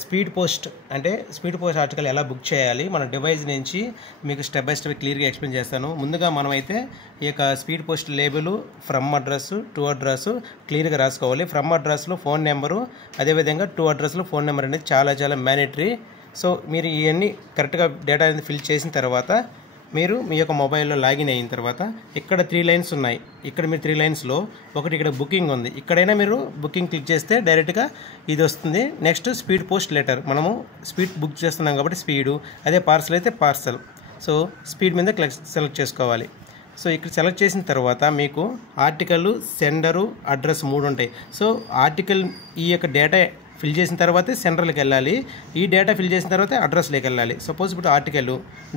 Speed post అంటే speed post article ఎలా book చేయాలి మన డివైస్ నుంచి మీకు స్టెప్ బై స్టెప్ క్లియర్గా ఎక్స్ప్లెయిన్ చేస్తాను. ముందుగా మనమైతే ఈ యొక్క speed post label from address to address క్లియర్గా రాసుకోవాలి. ఫ్రమ్ అడ్రస్లో ఫోన్ నెంబరు, అదేవిధంగా టు అడ్రస్లో ఫోన్ నెంబర్ అనేది చాలా మ్యాండేటరీ. సో మీరు ఇవన్నీ కరెక్ట్గా డేటా అనేది ఫిల్ చేసిన తర్వాత మీరు మీ యొక్క మొబైల్లో లాగిన్ అయిన తర్వాత ఇక్కడ 3 లైన్స్ ఉన్నాయి. ఇక్కడ మీరు 3 లైన్స్లో ఒకటి ఇక్కడ బుకింగ్ ఉంది. ఇక్కడైనా మీరు బుకింగ్ క్లిక్ చేస్తే డైరెక్ట్గా ఇది వస్తుంది. నెక్స్ట్ స్పీడ్ పోస్ట్ లెటర్, మనము స్పీడ్ బుక్ చేస్తున్నాం కాబట్టి స్పీడు, అదే పార్సల్ అయితే పార్సల్. సో స్పీడ్ మీద సెలెక్ట్ చేసుకోవాలి. సో ఇక్కడ సెలెక్ట్ చేసిన తర్వాత మీకు ఆర్టికల్, సెండరు, అడ్రస్ 3 ఉంటాయి. సో ఆర్టికల్ ఈ యొక్క డేటా ఫిల్ చేసిన తర్వాతే సెంటర్లోకి వెళ్ళాలి. ఈ డేటా ఫిల్ చేసిన తర్వాత అడ్రస్లోకి వెళ్ళాలి. సపోజ్ ఇప్పుడు ఆర్టికల్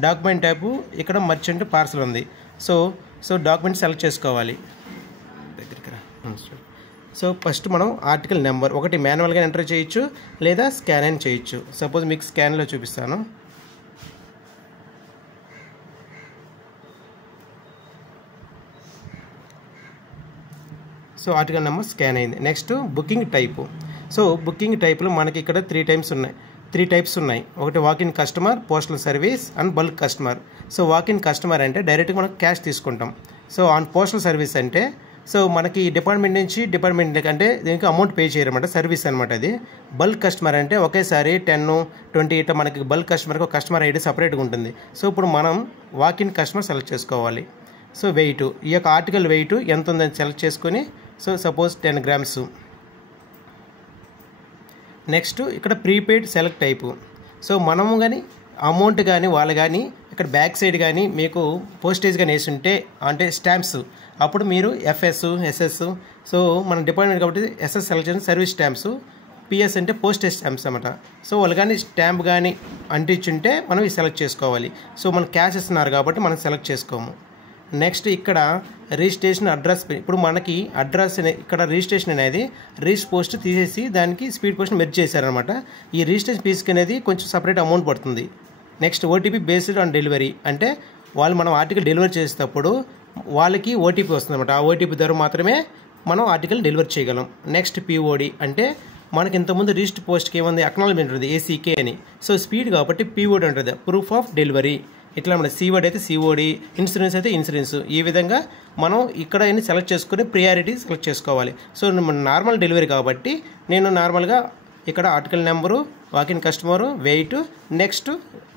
డాక్యుమెంట్ టైపు ఇక్కడ మర్చెంట్ పార్సల్ ఉంది. సో డాక్యుమెంట్ సెలెక్ట్ చేసుకోవాలి. సో ఫస్ట్ మనం ఆర్టికల్ నెంబర్ ఒకటి మాన్యువల్గా ఎంటర్ చేయొచ్చు లేదా స్కాన్ అయిన చేయొచ్చు. సపోజ్ మీకు స్కాన్లో చూపిస్తాను. సో ఆర్టికల్ నెంబర్ స్కాన్ అయింది. Next booking type. So booking టైప్లో మనకి ఇక్కడ 3 టైప్స్ ఉన్నాయి. ఒకటి walk-in customer, postal service and bulk customer. So walk-in customer అంటే డైరెక్ట్గా మనం క్యాష్ తీసుకుంటాం. సో ఆన్ పోస్టల్ సర్వీస్ అంటే సో మనకి డిపార్ట్మెంట్ నుంచి డిపార్ట్మెంట్ అంటే దీనికి అమౌంట్ పే చేయరన్నమాట, సర్వీస్ అనమాట అది. బల్క్ కస్టమర్ అంటే ఒకేసారి 10, 20 ఇట్లా మనకి బల్క్ కస్టమర్కి ఒక కస్టమర్ ఐడి సపరేట్గా ఉంటుంది. సో ఇప్పుడు మనం వాకిన్ కస్టమర్ సెలెక్ట్ చేసుకోవాలి. సో వెయిట్, ఈ యొక్క ఆర్టికల్ వెయిట్ ఎంత ఉందని సెలెక్ట్ చేసుకొని సో సపోజ్ 10 grams. నెక్స్ట్ ఇక్కడ ప్రీపెయిడ్ సెలెక్ట్ టైపు. సో మనము కానీ అమౌంట్ కానీ వాళ్ళు కానీ ఇక్కడ బ్యాక్ సైడ్ కానీ మీకు పోస్టేజ్ కానీ వేసి ఉంటే అంటే స్టాంప్స్, అప్పుడు మీరు ఎఫ్ఎస్, ఎస్ఎస్, సో మన డిపార్ట్మెంట్ కాబట్టి ఎస్ఎస్ సెలెక్ట్ చేసిన సర్వీస్ స్టాంప్స్, పిఎస్ అంటే పోస్టేజ్ స్టాంప్స్ అన్నమాట. సో వాళ్ళు కానీ స్టాంప్ కానీ అంటించుంటే మనం ఇవి సెలెక్ట్ చేసుకోవాలి. సో మనం క్యాష్ ఇస్తున్నారు కాబట్టి మనం సెలెక్ట్ చేసుకోము. నెక్స్ట్ ఇక్కడ రిజిస్ట్రేషన్ అడ్రస్. ఇప్పుడు మనకి అడ్రస్ ఇక్కడ రిజిస్ట్రేషన్ అనేది రిజిస్టర్ పోస్ట్ తీసేసి దానికి స్పీడ్ పోస్ట్ మెర్జ్ చేశారనమాట. ఈ రిజిస్ట్రేషన్ ఫీజుకి అనేది కొంచెం సపరేట్ అమౌంట్ పడుతుంది. Next OTP based on delivery అంటే వాళ్ళు మనం ఆర్టికల్ డెలివరీ చేసేటప్పుడు వాళ్ళకి ఓటీపీ వస్తుంది అనమాట. ఆ ఓటీపీ ద్వారా మాత్రమే మనం ఆర్టికల్ డెలివరీ చేయగలం. నెక్స్ట్ పిఓడి అంటే మనకి ఇంతకుముందు రిజిస్టర్ పోస్ట్కి ఏముంది అక్నాలజ్మెంట్ ఉంటుంది ఏసీకే అని. సో స్పీడ్ కాబట్టి పిఓడి ఉంటుంది, ప్రూఫ్ ఆఫ్ డెలివరీ. ఇట్లా మన సిఓడి అయితే సిఓడి, ఇన్సూరెన్స్ అయితే ఇన్సూరెన్స్. ఈ విధంగా మనం ఇక్కడ సెలెక్ట్ చేసుకుని ప్రియారిటీ సెలెక్ట్ చేసుకోవాలి. సో నార్మల్ డెలివరీ కాబట్టి నేను నార్మల్గా ఇక్కడ article number, walk in customer, wait. Next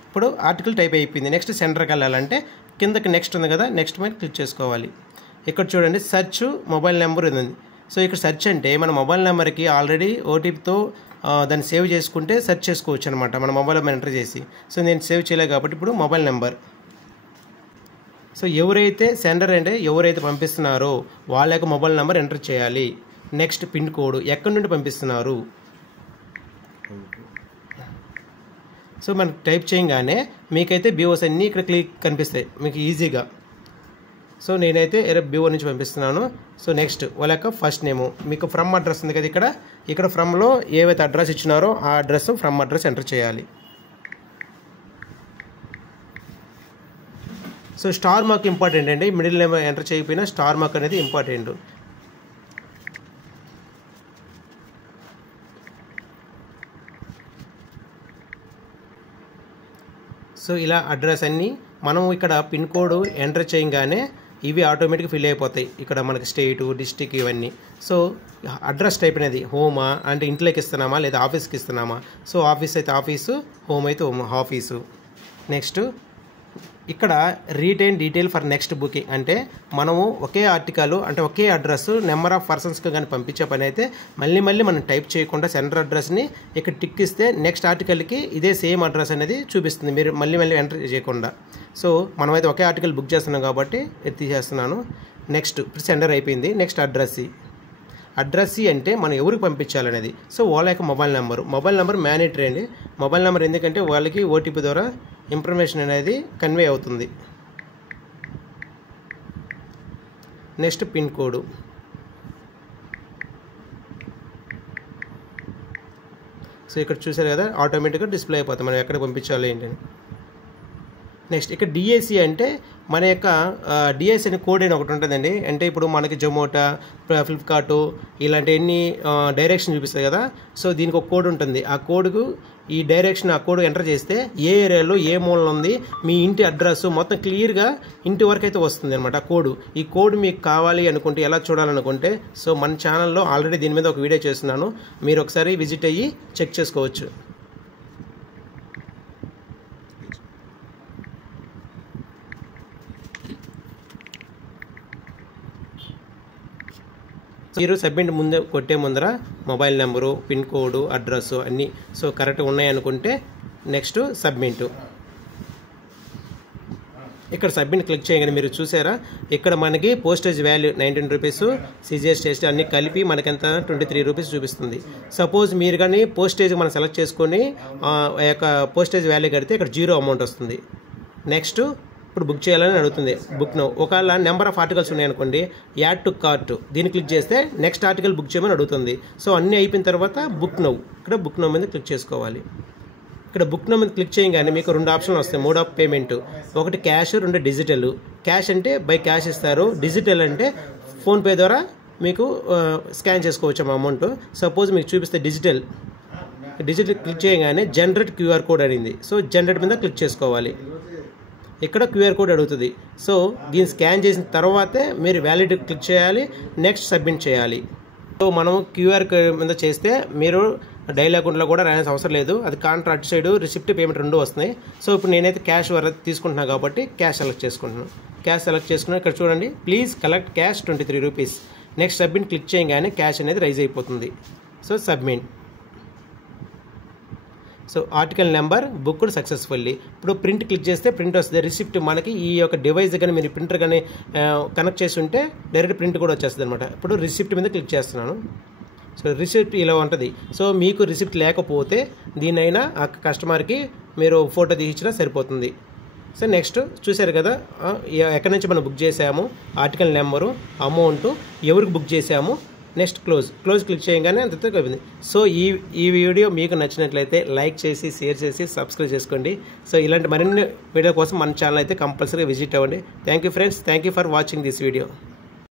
ఇప్పుడు ఆర్టికల్ టైప్ అయిపోయింది. నెక్స్ట్ సెంటర్కి వెళ్ళాలంటే కిందకి నెక్స్ట్ ఉంది కదా, నెక్స్ట్ మీద క్లిక్ చేసుకోవాలి. ఇక్కడ చూడండి సెర్చ్ మొబైల్ నెంబర్ ఉంది. సో ఇక్కడ సెర్చ్ అంటే మన మొబైల్ నెంబర్కి ఆల్రెడీ ఓటీపీతో దాన్ని సేవ్ చేసుకుంటే సెర్చ్ చేసుకోవచ్చు అనమాట, మన మొబైల్ నెంబర్ ఎంటర్ చేసి. సో నేను సేవ్ చేయలేదు కాబట్టి ఇప్పుడు మొబైల్ నెంబర్. సో ఎవరైతే సెండర్ అంటే ఎవరైతే పంపిస్తున్నారో వాళ్ళ యొక్క మొబైల్ నెంబర్ ఎంటర్ చేయాలి. నెక్స్ట్ పిన్ కోడ్, ఎక్కడి నుండి పంపిస్తున్నారు. సో మనకు టైప్ చేయగానే మీకైతే బిఓస్ అన్నీ ఇక్కడ కనిపిస్తాయి మీకు ఈజీగా. సో నేనైతే బిఓ నుంచి పంపిస్తున్నాను. సో నెక్స్ట్ వాళ్ళ యొక్క ఫస్ట్ నేము, మీకు ఫ్రమ్ అడ్రస్ ఉంది కదా ఇక్కడ ఫ్రమ్లో ఏవైతే అడ్రస్ ఇచ్చినారో ఆ అడ్రస్ ఫ్రమ్ అడ్రస్ ఎంటర్ చేయాలి. సో స్టార్ మార్క్ ఇంపార్టెంట్ అండి, మిడిల్ నేమ్ ఎంటర్ చేయకపోయినా స్టార్ మార్క్ అనేది ఇంపార్టెంట్. సో ఇలా అడ్రస్ అన్నీ మనం ఇక్కడ పిన్ కోడ్ ఎంటర్ చేయగానే ఇవి ఆటోమేటిక్గా ఫిల్ అయిపోతాయి. ఇక్కడ మనకి స్టేటు, డిస్టిక్ ఇవన్నీ. సో అడ్రస్ టైప్ అనేది హోమా అంటే ఇంట్లోకి ఇస్తున్నామా లేదా ఆఫీస్కి ఇస్తున్నామా. సో ఆఫీస్ అయితే ఆఫీసు, హోమ్ అయితే హోమ్ ఆఫీసు. నెక్స్ట్ ఇక్కడ retain detail for next booking అంటే మనము ఒకే ఆర్టికల్ అంటే ఒకే అడ్రస్ నెంబర్ ఆఫ్ పర్సన్స్కి కానీ పంపించే పని అయితే మళ్ళీ మనం టైప్ చేయకుండా సెంటర్ అడ్రస్ని ఇక్కడ టిక్ ఇస్తే నెక్స్ట్ ఆర్టికల్కి ఇదే సేమ్ అడ్రస్ అనేది చూపిస్తుంది, మీరు మళ్ళీ ఎంటర్ చేయకుండా. సో మనమైతే ఒకే ఆర్టికల్ బుక్ చేస్తున్నాం కాబట్టి ఇది తీసేస్తున్నాను. నెక్స్ట్ సెండర్ అయిపోయింది. నెక్స్ట్ అడ్రస్ అంటే మనం ఎవరికి పంపించాలనేది. సో వాళ్ళ యొక్క మొబైల్ నెంబర్ మ్యాండేటరీ అండి. మొబైల్ నెంబర్ ఎందుకంటే వాళ్ళకి ఓటీపీ ద్వారా ఇన్ఫర్మేషన్ అనేది కన్వే అవుతుంది. Next pin code. సో ఇక్కడ చూసారు కదా ఆటోమేటిక్గా డిస్ప్లే అయిపోతుంది మనం ఎక్కడ పంపించాలి ఏంటని. నెక్స్ట్ ఇక్కడ డిఏసి అంటే మన యొక్క డిఎస్ అనే కోడ్ అని ఒకటి ఉంటుందండి. అంటే ఇప్పుడు మనకి జొమాటో, ఫ్లిప్కార్ట్ ఇలాంటి ఎన్ని డైరెక్షన్ చూపిస్తాయి కదా. సో దీనికి ఒక కోడ్ ఉంటుంది. ఆ కోడ్కు ఈ డైరెక్షన్ ఆ కోడ్ ఎంటర్ చేస్తే ఏ ఏరియాలో ఏ మూలలో ఉంది మీ ఇంటి అడ్రస్ మొత్తం క్లియర్గా ఇంటి వరకు అయితే వస్తుంది అనమాట ఆ కోడ్. ఈ కోడ్ మీకు కావాలి అనుకుంటే, ఎలా చూడాలనుకుంటే, సో మన ఛానల్లో ఆల్రెడీ దీని మీద ఒక వీడియో చేస్తున్నాను, మీరు ఒకసారి విజిట్ అయ్యి చెక్ చేసుకోవచ్చు. మీరు సబ్మిట్ ముందే కొట్టే ముందర mobile number, pin code, address అన్నీ సో కరెక్ట్గా ఉన్నాయనుకుంటే నెక్స్ట్ సబ్మిట్. ఇక్కడ సబ్మిట్ క్లిక్ చేయగానే మీరు చూసారా, ఇక్కడ మనకి postage value 19 rupees, CGST ST అన్ని కలిపి మనకి ఎంత 23 రూపీస్ చూపిస్తుంది. సపోజ్ మీరు కానీ పోస్టేజ్ మనం సెలెక్ట్ చేసుకొని ఆ యొక్క పోస్టేజ్ వాల్యూ కడితే ఇక్కడ 0 అమౌంట్ వస్తుంది. నెక్స్ట్ ఇప్పుడు బుక్ చేయాలని అడుగుతుంది, బుక్ నౌ. ఒకవేళ నెంబర్ ఆఫ్ ఆర్టికల్స్ ఉన్నాయనుకోండి, యాడ్ టు కార్ట్ దీన్ని క్లిక్ చేస్తే నెక్స్ట్ ఆర్టికల్ బుక్ చేయమని అడుగుతుంది. సో అన్నీ అయిపోయిన తర్వాత బుక్ నౌ, ఇక్కడ బుక్ నౌ మీద క్లిక్ చేసుకోవాలి. ఇక్కడ బుక్ నౌ మీద క్లిక్ చేయగానే మీకు 2 ఆప్షన్లు వస్తాయి. మోడ్ ఆఫ్ పేమెంట్, ఒకటి క్యాష్, 2 డిజిటల్. క్యాష్ అంటే బై క్యాష్ ఇస్తారు, డిజిటల్ అంటే ఫోన్పే ద్వారా మీకు స్కాన్ చేసుకోవచ్చు అమౌంట్. సపోజ్ మీకు చూపిస్తే డిజిటల్ క్లిక్ చేయగానే జనరేట్ క్యూఆర్ కోడ్ అడిగింది. సో జనరేట్ మీద క్లిక్ చేసుకోవాలి. ఇక్కడ క్యూఆర్ కోడ్ అడుగుతుంది. సో దీన్ని స్కాన్ చేసిన తర్వాతే మీరు వ్యాలిడ్ క్లిక్ చేయాలి, నెక్స్ట్ సబ్మిట్ చేయాలి. సో మనం క్యూఆర్ కోడ్ మీద చేస్తే మీరు డైలీ అకౌంట్లో కూడా రాయాల్సిన అవసరం లేదు. అది కాంట్రాక్ట్ సైడ్ రిసిప్ట్, పేమెంట్ 2 వస్తున్నాయి. సో ఇప్పుడు నేనైతే క్యాష్ వరకు తీసుకుంటున్నాను కాబట్టి క్యాష్ సెలెక్ట్ చేసుకుంటున్నాను. క్యాష్ సెలెక్ట్ చేసుకున్నాను. ఇక్కడ చూడండి, please collect cash 23 rupees. Next submit click చేయగానే క్యాష్ అనేది రైజ్ అయిపోతుంది. So submit. So article number booked successfully. ఇప్పుడు ప్రింట్ క్లిక్ చేస్తే ప్రింట్ వస్తుంది. రిసిప్ట్ మనకి ఈ యొక్క డివైస్ కానీ మీరు ప్రింటర్ కానీ కనెక్ట్ చేసి ఉంటే డైరెక్ట్ ప్రింట్ కూడా వచ్చేస్తుంది అనమాట. ఇప్పుడు రిసిప్ట్ మీద క్లిక్ చేస్తున్నాను. సో రిసిప్ట్ ఇలా ఉంటుంది. సో మీకు రిసిప్ట్ లేకపోతే దీనైనా ఆ కస్టమర్కి మీరు ఫోటో తీయించినా సరిపోతుంది. సో నెక్స్ట్ చూసారు కదా, ఎక్కడి నుంచి మనం బుక్ చేసాము, ఆర్టికల్ నెంబరు, అమౌంట్, ఎవరికి బుక్ చేసాము, నెక్స్ట్ క్లోజ్ క్లిక్ చేయగానే అంతతో అయిపోయింది. సో ఈ వీడియో మీకు నచ్చినట్లయితే లైక్ చేసి, షేర్ చేసి, సబ్స్క్రైబ్ చేసుకోండి. సో ఇలాంటి మరిన్ని వీడియో కోసం మన ఛానల్ అయితే కంపల్సరీగా విజిట్ అవ్వండి. Thank you friends, thank you for watching this video.